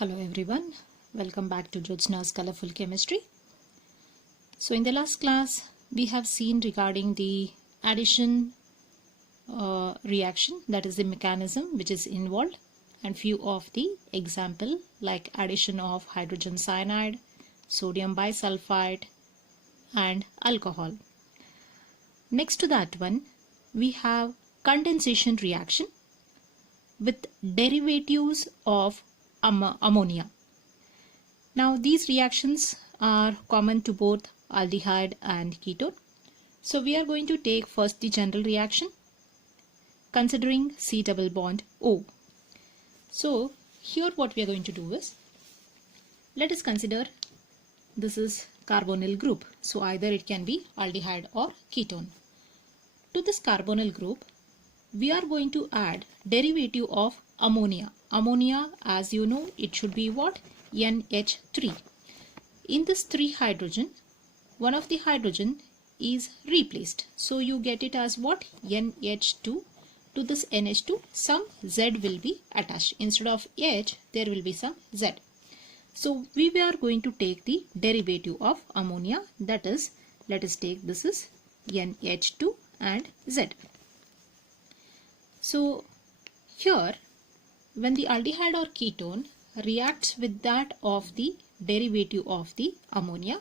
Hello everyone, welcome back to JYOTSNA'S Colorful Chemistry. So in the last class we have seen regarding the addition reaction, that is the mechanism which is involved, and few of the example like addition of hydrogen cyanide, sodium bisulfite and alcohol. Next to that one we have condensation reaction with derivatives of ammonia. Now these reactions are common to both aldehyde and ketone. So we are going to take first the general reaction considering C double bond O. So here what we are going to do is, let us consider this is carbonyl group. So either it can be aldehyde or ketone. To this carbonyl group we are going to add derivative of ammonia. Ammonia, as you know, it should be what? NH3. In this 3 hydrogen, one of the hydrogen is replaced. So you get it as what? NH2. To this NH2, some Z will be attached. Instead of H, there will be some Z. So we are going to take the derivative of ammonia. That is, let us take this is NH2 and Z. So here, when the aldehyde or ketone reacts with that of the derivative of the ammonia,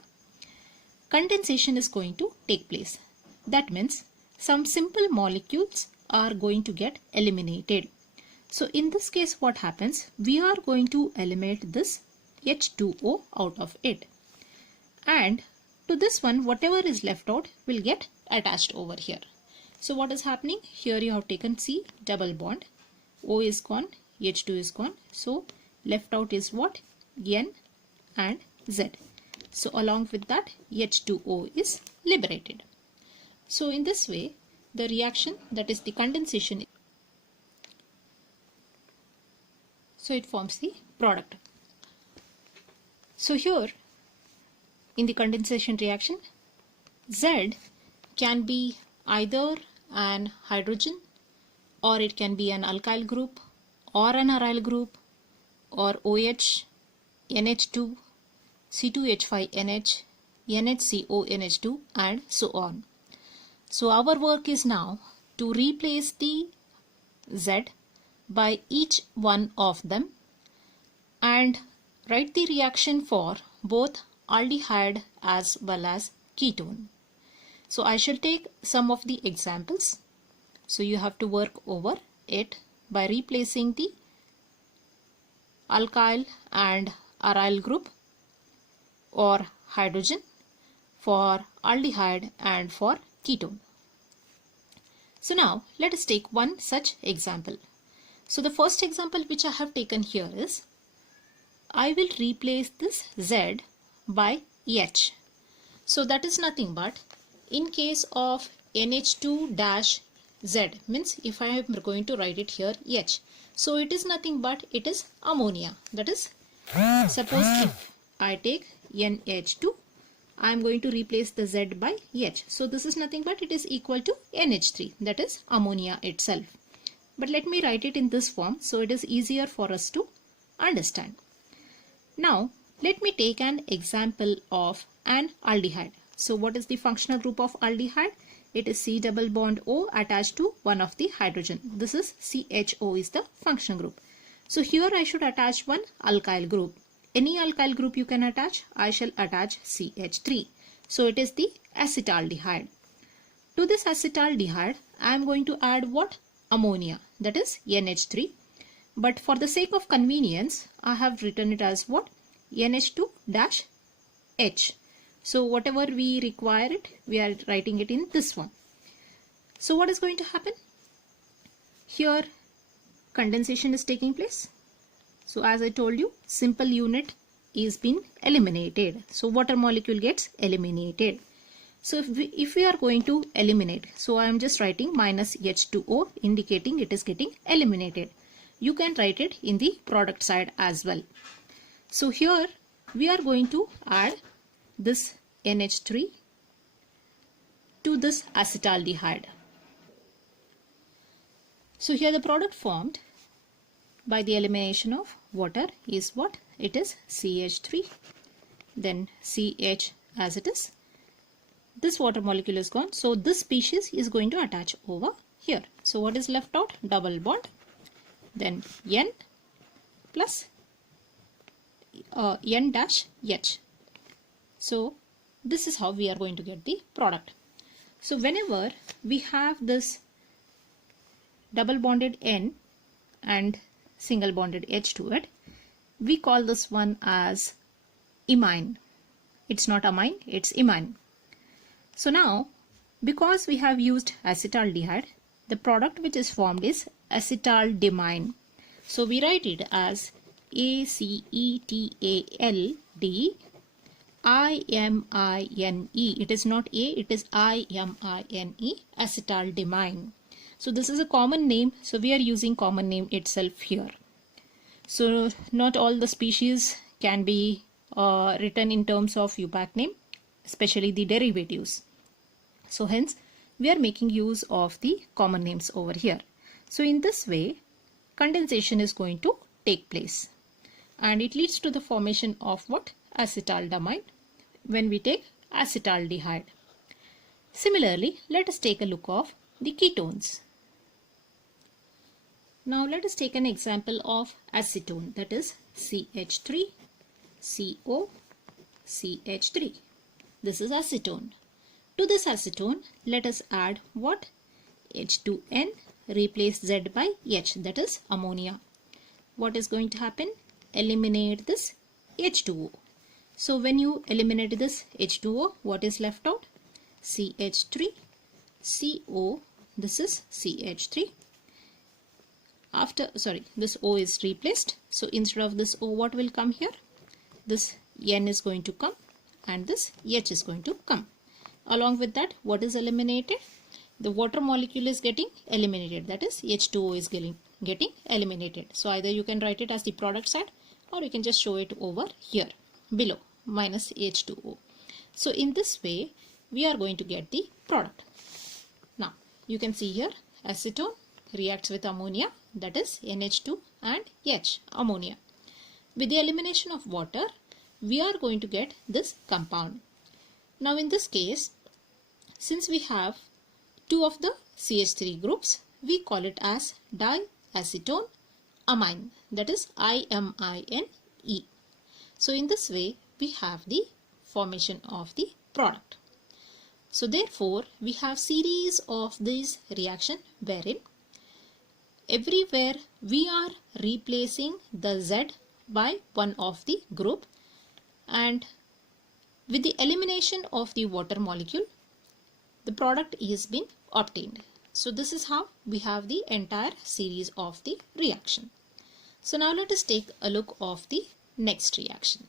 condensation is going to take place. That means some simple molecules are going to get eliminated. So in this case what happens? We are going to eliminate this H2O out of it. And to this one, whatever is left out will get attached over here. So what is happening? Here you have taken C double bond. O is gone, H2 is gone. So left out is what? N and Z. So along with that H2O is liberated. So in this way the reaction, that is the condensation, so it forms the product. So here in the condensation reaction, Z can be either an hydrogen, or it can be an alkyl group, or an aryl group, or OH, NH2, C2H5NH, NHCONH2 and so on. So our work is now to replace the Z by each one of them and write the reaction for both aldehyde as well as ketone. So I shall take some of the examples. So you have to work over it by replacing the alkyl and aryl group or hydrogen for aldehyde and for ketone. So now let us take one such example. So the first example which I have taken here is, I will replace this Z by H. So that is nothing but, in case of NH2- Z, means if I am going to write it here H, so it is nothing but it is ammonia. That is, suppose if I take NH2, I am going to replace the Z by H. So this is nothing but it is equal to NH3, that is ammonia itself. But let me write it in this form so it is easier for us to understand. Now let me take an example of an aldehyde. So what is the functional group of aldehyde? It is C double bond O attached to one of the hydrogen. This is CHO is the functional group. So here I should attach one alkyl group. Any alkyl group you can attach. I shall attach CH3. So it is the acetaldehyde. To this acetaldehyde I am going to add what? Ammonia, that is NH3. But for the sake of convenience I have written it as what? NH2-H. So whatever we require it, we are writing it in this one. So what is going to happen? Here condensation is taking place. So as I told you, simple unit is being eliminated. So water molecule gets eliminated. So if we are going to eliminate, so I am just writing minus H2O indicating it is getting eliminated. You can write it in the product side as well. So here we are going to add this NH3 to this acetaldehyde. So here the product formed by the elimination of water is what? It is CH3, then CH as it is. This water molecule is gone, so this species is going to attach over here. So what is left out? Double bond, then N plus N dash H. So this is how we are going to get the product. So whenever we have this double bonded N and single bonded H to it, we call this one as imine. It's not amine, it's imine. So now, because we have used acetaldehyde, the product which is formed is acetaldimine. So we write it as ACETALDIMINE. It is not A, it is IMINE, acetaldimine. So this is a common name, so we are using common name itself here. So not all the species can be written in terms of UPAC name, especially the derivatives. So hence we are making use of the common names over here. So in this way, condensation is going to take place, and it leads to the formation of what? Acetaldimine when we take acetaldehyde. Similarly, let us take a look of the ketones. Now let us take an example of acetone, that is CH3CO CH3. This is acetone. To this acetone, let us add what? H2N, replace Z by H, that is ammonia. What is going to happen? Eliminate this H2O. So when you eliminate this H2O, what is left out? CH3CO, this is CH3. This O is replaced. So instead of this O, what will come here? This N is going to come and this H is going to come. Along with that, what is eliminated? The water molecule is getting eliminated, that is H2O is getting eliminated. So either you can write it as the product side, or you can just show it over here below, minus H2O. So in this way, we are going to get the product. Now you can see here, acetone reacts with ammonia, that is NH2 and H, ammonia. With the elimination of water, we are going to get this compound. Now in this case, since we have two of the CH3 groups, we call it as diacetone amine, that is IMINE. So in this way, we have the formation of the product. So therefore, we have series of these reaction wherein everywhere we are replacing the Z by one of the group, and with the elimination of the water molecule, the product is being obtained. So this is how we have the entire series of the reaction. So now let us take a look of the next reaction.